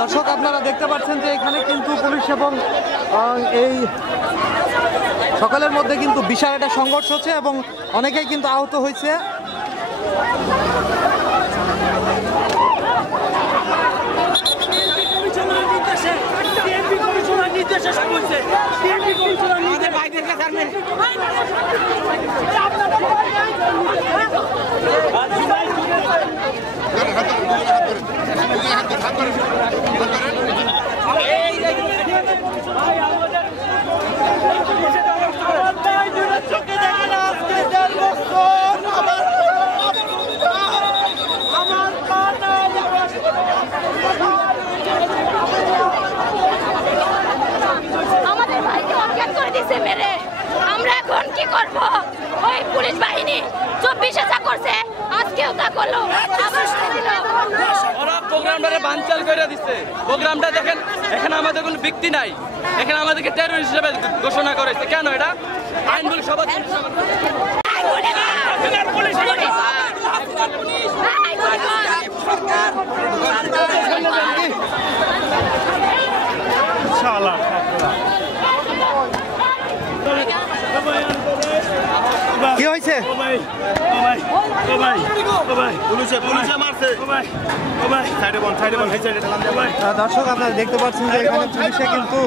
দর্শক আপনারা দেখতে পাচ্ছেন যে এখানে কিন্তু পুলিশ এবং এই সকালের মধ্যে কিন্তু বিশাল একটা সংঘর্ষ হচ্ছে এবং অনেকেই কিন্তু আহত হয়েছে। আমাদের ভাইকে অজ্ঞান করে দিয়েছে মেরে। আমরা এখন কি করব? ওই পুলিশ বাহিনী 24-এ যা করছে আজকেও তা করলো। ওরা প্রোগ্রামটারে বানচাল করে দিচ্ছে। প্রোগ্রামটা দেখেন, এখানে আমাদের কোনো ব্যক্তি নাই, এখানে আমাদেরকে টেররিস্ট হিসেবে ঘোষণা করেছে। কেন? এটা আইন বলে সবার কি হয়েছে? দর্শক আপনারা দেখতে পাচ্ছেন যে এখানে পুলিশে কিন্তু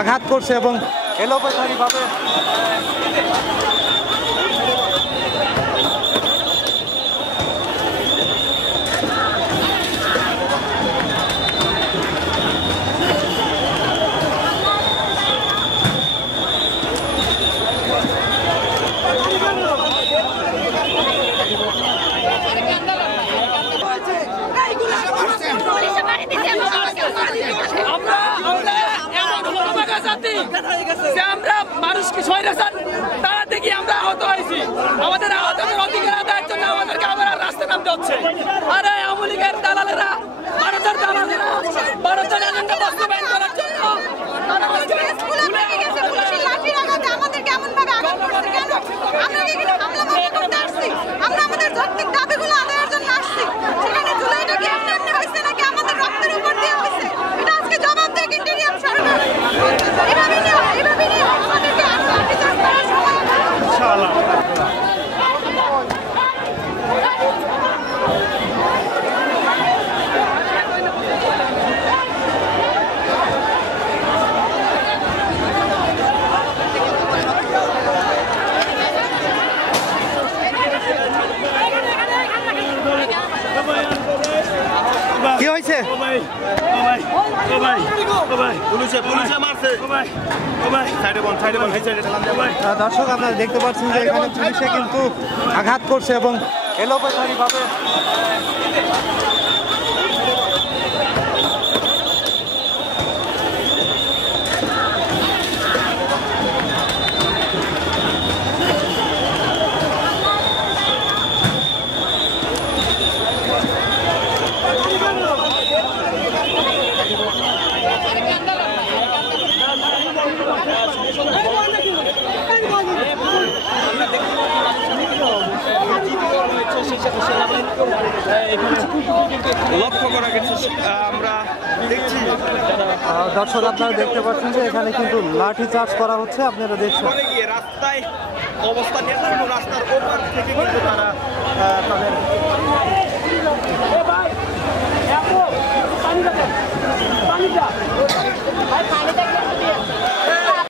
আঘাত করছে এবং এলোপাথারিভাবে আমরা মানুষকে স্বৈরাচার তারা দেখি আমরা আহত হয়েছি। আমাদের আহতের অধিকার আদায়ের জন্য আমাদেরকে আবার রাস্তা নামতে হচ্ছে। আরে আওয়ামী লীগের দালালেরা, ভারতের দালালেরা ভারতের এজেন্ডা বাস্তবায়ন করার জন্য আমরা আমাদের যৌক্তিক দাবিগুলো আদায়ের জন্য আসছি। সেখানে জুলাইটা কি এমনি হয়েছে নাকি আমাদের রক্তের উপর দিয়ে হয়েছে? এটা আজকে জবাব দেয় ইন্টেরিয়াম সরকার। এভাবে নিয়ে আমাদেরকে বিচার করার সময় ইনশাআল্লাহ। কি হয়েছে? দর্শক আপনারা দেখতে পাচ্ছেন যে এখানে পুলিশে কিন্তু আঘাত করছে এবং এলোপাথারিভাবে লক্ষ্য করা গেছে। আমরা দেখছি দর্শক আপনারা দেখতে পাচ্ছেন যে এখানে কিন্তু লাঠি চার্জ করা হচ্ছে। আপনারা দেখছেন রাস্তায় অবস্থান নিয়ে রাস্তার ওপার থেকে কিন্তু তারা তাদের